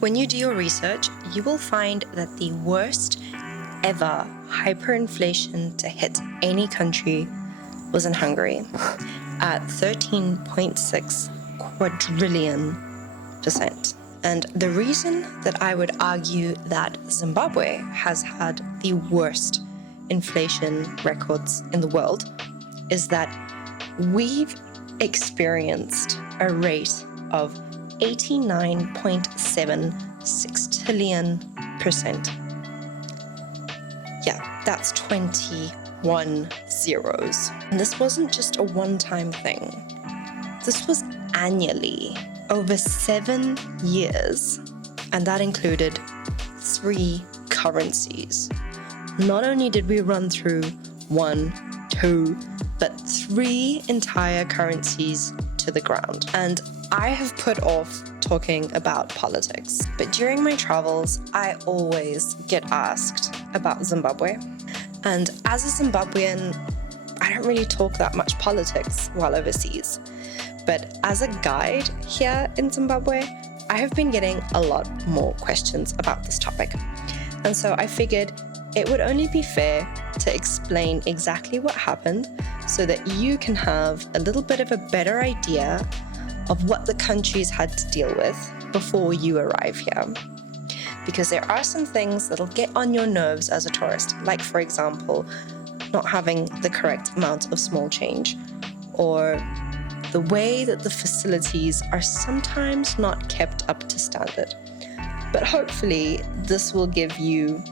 When you do your research, you will find that the worst ever hyperinflation to hit any country was in Hungary at 13.6 quadrillion %. And the reason that I would argue that Zimbabwe has had the worst inflation records in the world is that we've experienced a rate of 89.7 sextillion %. Yeah, that's 21 zeros. And this wasn't just a one-time thing. This was annually, over 7 years, and that included 3 currencies. Not only did we run through 1, 2, but 3 entire currencies to the ground. And I have put off talking about politics, but during my travels, I always get asked about Zimbabwe. And as a Zimbabwean, I don't really talk that much politics while overseas. But as a guide here in Zimbabwe, I have been getting a lot more questions about this topic. And so I figured it would only be fair to explain exactly what happened so that you can have a little bit of a better idea of what the countries had to deal with before you arrive here. Because there are some things that'll get on your nerves as a tourist, like, for example, not having the correct amount of small change, or the way that the facilities are sometimes not kept up to standard. But hopefully this will give you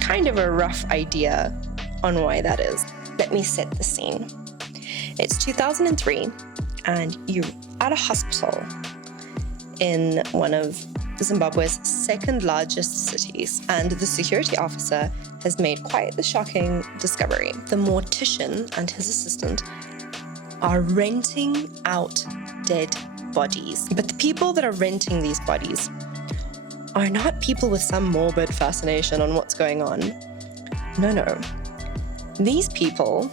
kind of a rough idea on why that is. Let me set the scene. It's 2003 and you're at a hospital in one of Zimbabwe's second largest cities, and the security officer has made quite the shocking discovery. The mortician and his assistant are renting out dead bodies. But the people that are renting these bodies are not people with some morbid fascination on what's going on. No. These people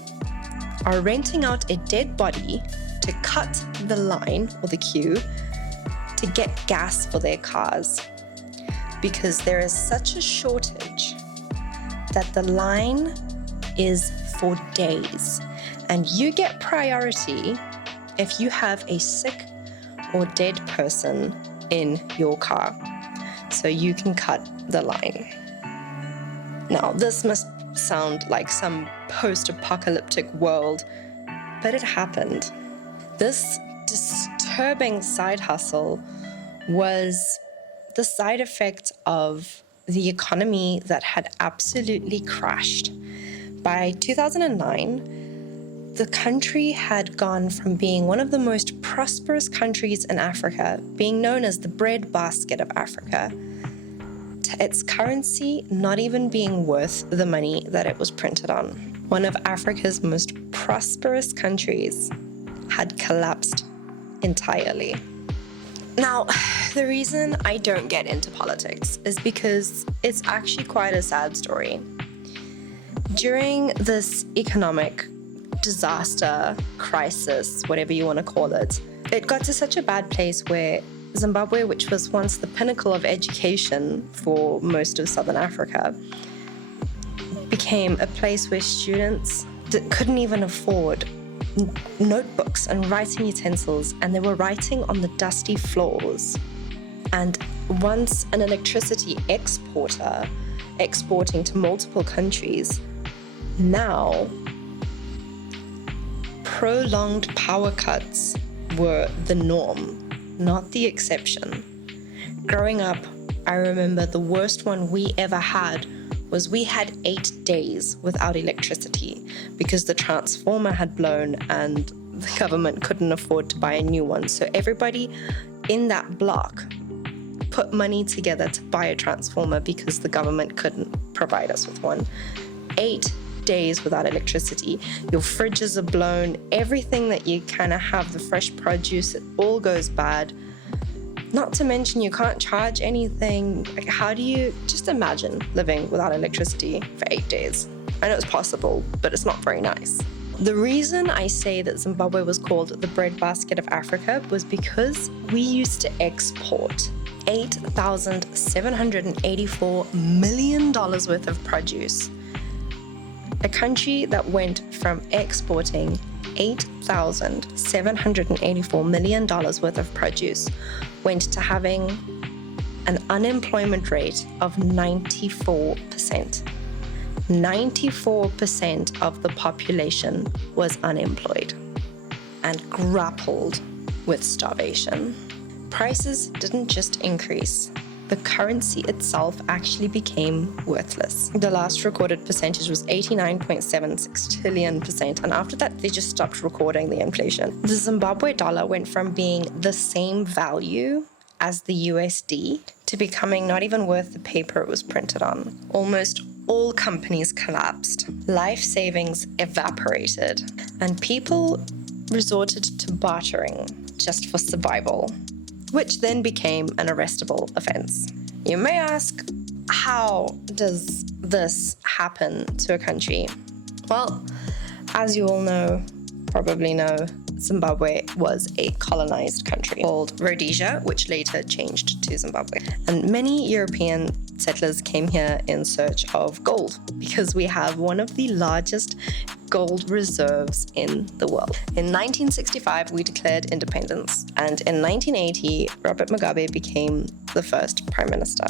are renting out a dead body to cut the line or the queue to get gas for their cars, because there is such a shortage that the line is for days, and you get priority if you have a sick or dead person in your car, so you can cut the line. Now, this must sound like some post-apocalyptic world, but it happened. This disturbing side hustle was the side effect of the economy that had absolutely crashed. By 2009, the country had gone from being one of the most prosperous countries in Africa, being known as the breadbasket of Africa, to its currency not even being worth the money that it was printed on. One of Africa's most prosperous countries had collapsed entirely. Now, the reason I don't get into politics is because it's actually quite a sad story. During this economic disaster, crisis, whatever you want to call it, it got to such a bad place where Zimbabwe, which was once the pinnacle of education for most of Southern Africa, became a place where students couldn't even afford notebooks and writing utensils, and they were writing on the dusty floors. And once an electricity exporter, exporting to multiple countries, now prolonged power cuts were the norm, not the exception. Growing up, I remember the worst one we ever had was we had 8 days without electricity because the transformer had blown and the government couldn't afford to buy a new one. So everybody in that block put money together to buy a transformer because the government couldn't provide us with one. 8 days without electricity. Your fridges are blown. Everything that you kind of have, the fresh produce, it all goes bad. Not to mention you can't charge anything. Like, how do you just imagine living without electricity for 8 days? I know it's possible, but it's not very nice. The reason I say that Zimbabwe was called the breadbasket of Africa was because we used to export $8,784 million worth of produce. A country that went from exporting $8,784 million worth of produce went to having an unemployment rate of 94%. 94% of the population was unemployed and grappled with starvation. Prices didn't just increase. The currency itself actually became worthless. The last recorded percentage was 89.76 trillion%, and after that, they just stopped recording the inflation. The Zimbabwe dollar went from being the same value as the USD to becoming not even worth the paper it was printed on. Almost all companies collapsed. Life savings evaporated, and people resorted to bartering just for survival, which then became an arrestable offense. You may ask, how does this happen to a country? Well, as you all know, probably know, Zimbabwe was a colonized country called Rhodesia, which later changed to Zimbabwe. And many European settlers came here in search of gold because we have one of the largest gold reserves in the world. In 1965, we declared independence, and in 1980, Robert Mugabe became the first prime minister,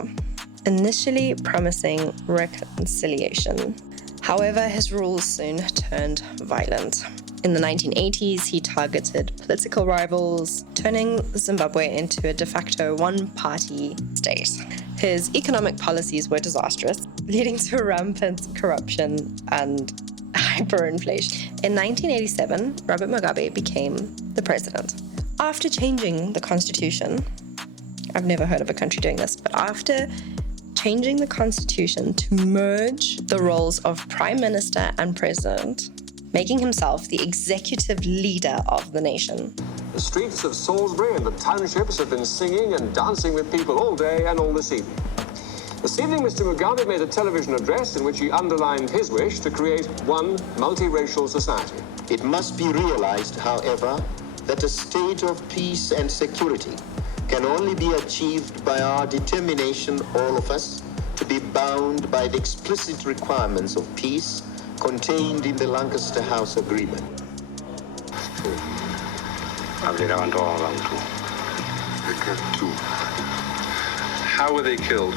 initially promising reconciliation. However, his rule soon turned violent. In the 1980s, he targeted political rivals, turning Zimbabwe into a de facto one-party state. His economic policies were disastrous, leading to rampant corruption and hyperinflation. In 1987, Robert Mugabe became the president. After changing the constitution, I've never heard of a country doing this, but after changing the constitution to merge the roles of prime minister and president, making himself the executive leader of the nation. The streets of Salisbury and the townships have been singing and dancing with people all day and all this evening. This evening, Mr. Mugabe made a television address in which he underlined his wish to create one multiracial society. It must be realized, however, that a state of peace and security can only be achieved by our determination, all of us, to be bound by the explicit requirements of peace contained in the Lancaster House Agreement. How were they killed?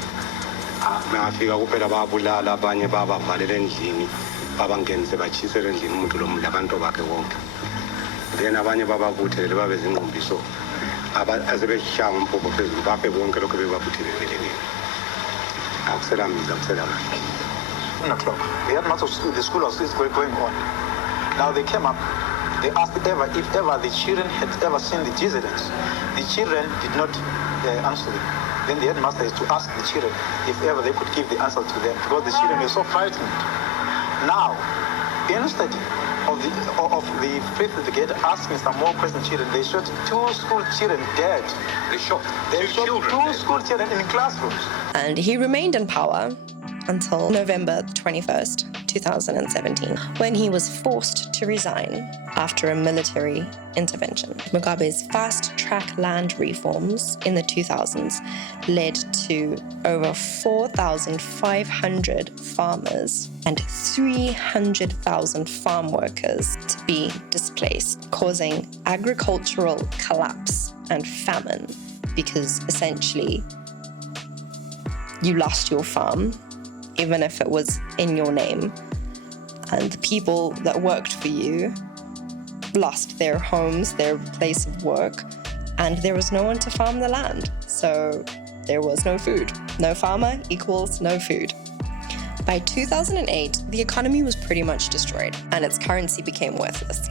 Then abanye babavuthelele babezingqumbiso azebeshaya umphupho phezulu bafe bonke lokho bebavuthele akusela mina akusela manje. 1 o'clock. The headmaster of the school was still going on. Now they came up, they asked if ever the children had ever seen the dissidents. The children did not answer them. Then the headmaster is to ask the children if ever they could give the answer to them, because the children were so frightened. Now, instead of the fifth brigade asking some more questions, children, they shot 2 school children dead. They shot two school children in classrooms. And he remained in power until November 21st, 2017, when he was forced to resign after a military intervention. Mugabe's fast-track land reforms in the 2000s led to over 4,500 farmers and 300,000 farm workers to be displaced, causing agricultural collapse and famine, because essentially you lost your farm, even if it was in your name, and the people that worked for you lost their homes, their place of work, and there was no one to farm the land. So there was no food. No farmer equals no food. By 2008, the economy was pretty much destroyed, and its currency became worthless.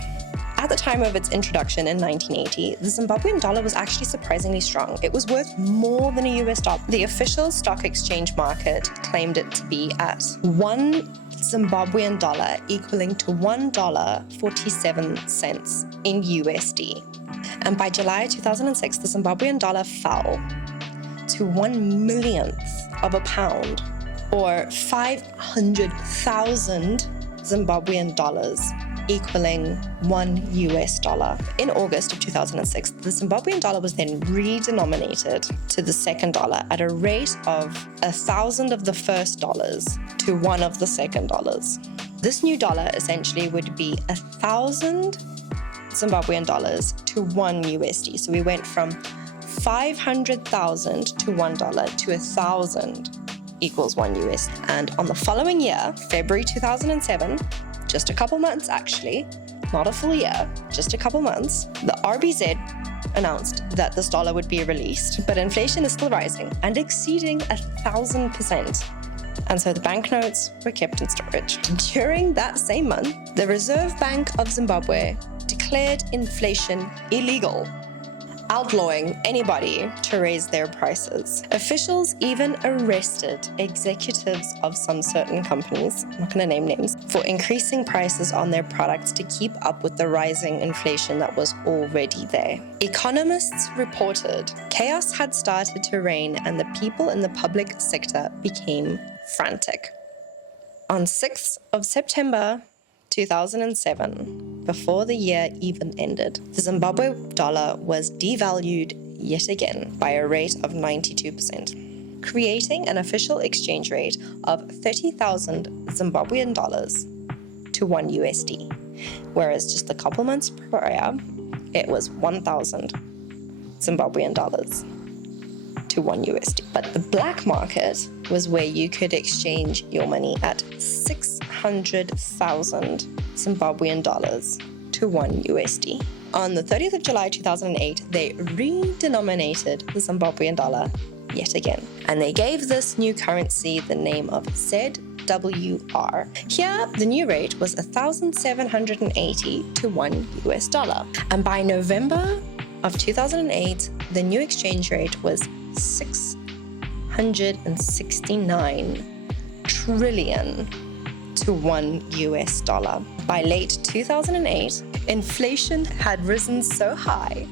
At the time of its introduction in 1980, the Zimbabwean dollar was actually surprisingly strong. It was worth more than a US dollar. The official stock exchange market claimed it to be at 1 Zimbabwean dollar equaling to $1.47 in USD. And by July 2006, the Zimbabwean dollar fell to 1/1,000,000th of a pound, or 500,000 Zimbabwean dollars equaling $1. In August of 2006, the Zimbabwean dollar was then re-denominated to the second dollar at a rate of 1,000 of the first dollars to one of the second dollars. This new dollar essentially would be 1,000 Zimbabwean dollars to $1 USD. So we went from 500,000 to $1 to 1,000 equals $1 And on the following year, February 2007, just a couple months actually, not a full year, just a couple months, the RBZ announced that this dollar would be released, but inflation is still rising and exceeding 1,000%. And so the banknotes were kept in storage. During that same month, the Reserve Bank of Zimbabwe declared inflation illegal, outlawing anybody to raise their prices. Officials even arrested executives of some certain companies, I'm not going to name names, for increasing prices on their products to keep up with the rising inflation that was already there. Economists reported chaos had started to reign and the people in the public sector became frantic. On 6th of September 2007, before the year even ended, the Zimbabwe dollar was devalued yet again by a rate of 92%, creating an official exchange rate of 30,000 Zimbabwean dollars to $1, whereas just a couple months prior, it was 1,000 Zimbabwean dollars to $1. But the black market was where you could exchange your money at 600,000 Zimbabwean dollars to $1. On the 30th of July 2008, they re-denominated the Zimbabwean dollar yet again. And they gave this new currency the name of ZWR. Here, the new rate was 1,780 to $1. And by November of 2008, the new exchange rate was 669 trillion to $1. By late 2008, inflation had risen so high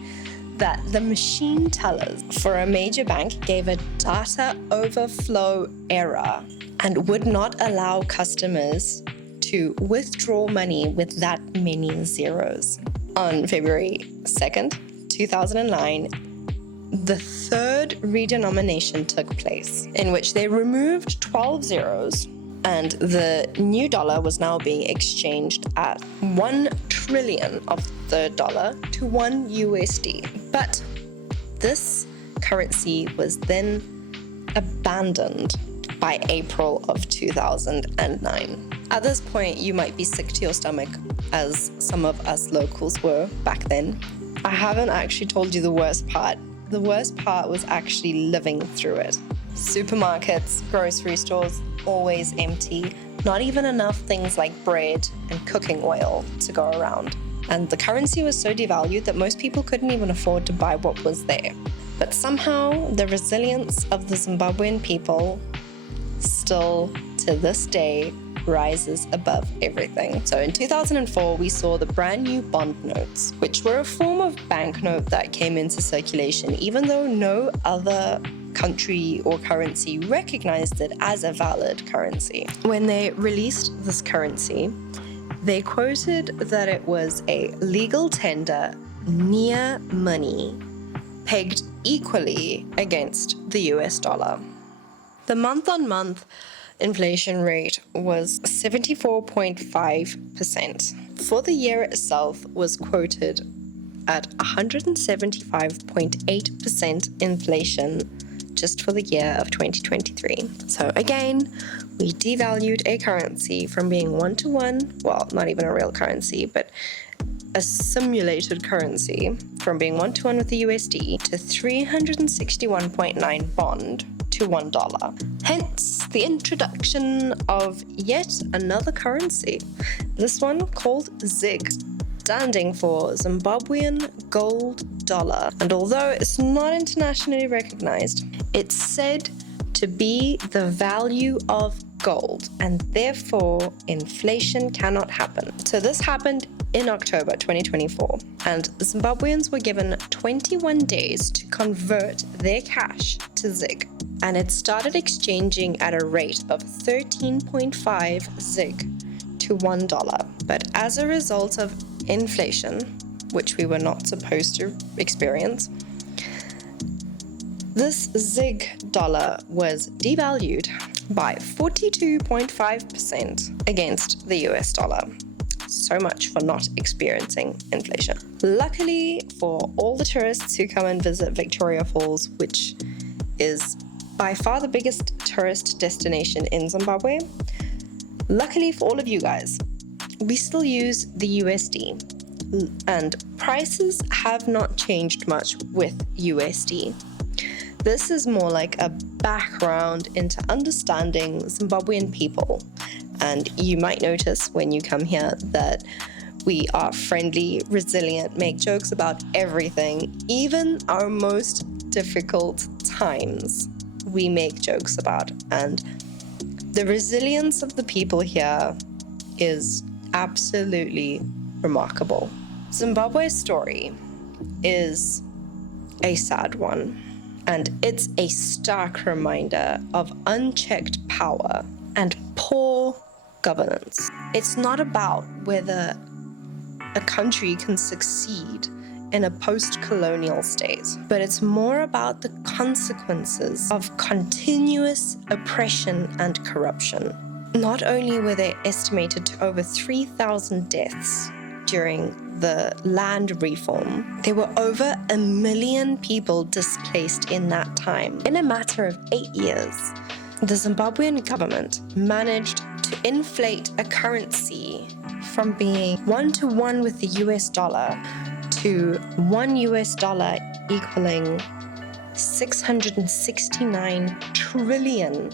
that the machine tellers for a major bank gave a data overflow error and would not allow customers to withdraw money with that many zeros. On February 2nd, 2009, the third redenomination took place, in which they removed 12 zeros, and the new dollar was now being exchanged at 1 trillion of the dollar to $1. But this currency was then abandoned by April of 2009. At this point, you might be sick to your stomach, as some of us locals were back then. I haven't actually told you the worst part. The worst part was actually living through it. Supermarkets, grocery stores, always empty. Not even enough things like bread and cooking oil to go around. And the currency was so devalued that most people couldn't even afford to buy what was there. But somehow, the resilience of the Zimbabwean people still, to this day, rises above everything. So in 2004, we saw the brand new bond notes, which were a form of banknote that came into circulation, even though no other country or currency recognized it as a valid currency. When they released this currency, they quoted that it was a legal tender near money pegged equally against the US dollar. The month-on-month inflation rate was 74.5%. For the year itself was quoted at 175.8% inflation just for the year of 2023. So again, we devalued a currency from being 1-to-1, well, not even a real currency, but a simulated currency from being 1-to-1 with the USD to 361.9 bond to $1. Hence the introduction of yet another currency, this one called ZIG, standing for Zimbabwean Gold Dollar. And although it's not internationally recognized, it's said to be the value of gold, and therefore inflation cannot happen. So this happened in October 2024, and Zimbabweans were given 21 days to convert their cash to ZIG, and it started exchanging at a rate of 13.5 ZIG to $1. But as a result of inflation, which we were not supposed to experience, this Zig dollar was devalued by 42.5% against the US dollar. So much for not experiencing inflation. Luckily for all the tourists who come and visit Victoria Falls, which is by far the biggest tourist destination in Zimbabwe, luckily for all of you guys, we still use the USD, and prices have not changed much with USD. This is more like a background into understanding Zimbabwean people. And you might notice when you come here that we are friendly, resilient, make jokes about everything, even our most difficult times we make jokes about. And the resilience of the people here is absolutely remarkable. Zimbabwe's story is a sad one, and it's a stark reminder of unchecked power and poor governance. It's not about whether a country can succeed in a post-colonial state, but it's more about the consequences of continuous oppression and corruption. Not only were there estimated to over 3,000 deaths during the land reform, there were over 1 million people displaced in that time. In a matter of 8 years, the Zimbabwean government managed to inflate a currency from being 1-to-1 with the US dollar to $1 equaling $669 trillion.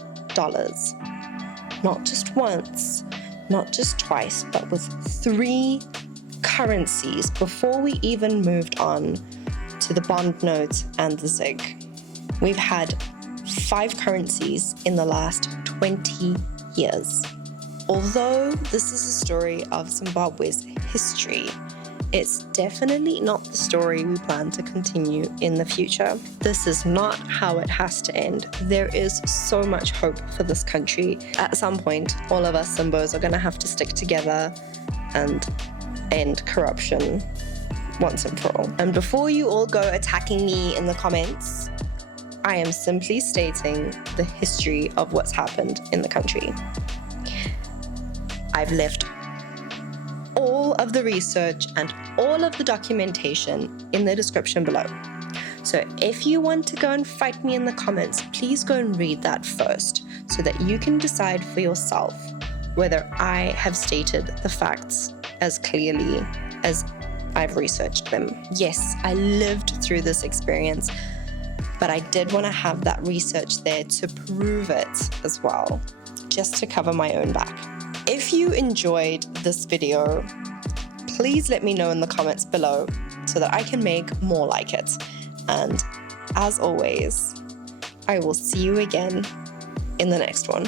Not just once, not just twice, but with 3 currencies before we even moved on to the bond notes and the Zig. We've had 5 currencies in the last 20 years. Although this is a story of Zimbabwe's history, it's definitely not the story we plan to continue in the future. This is not how it has to end. There is so much hope for this country. At some point, all of us Zimbos are going to have to stick together and end corruption once and for all. And before you all go attacking me in the comments, I am simply stating the history of what's happened in the country. I've left all of the research and all of the documentation in the description below. So if you want to go and fight me in the comments, please go and read that first so that you can decide for yourself whether I have stated the facts as clearly as I've researched them. Yes, I lived through this experience, but I did want to have that research there to prove it as well, just to cover my own back. If you enjoyed this video, please let me know in the comments below so that I can make more like it. And as always, I will see you again in the next one.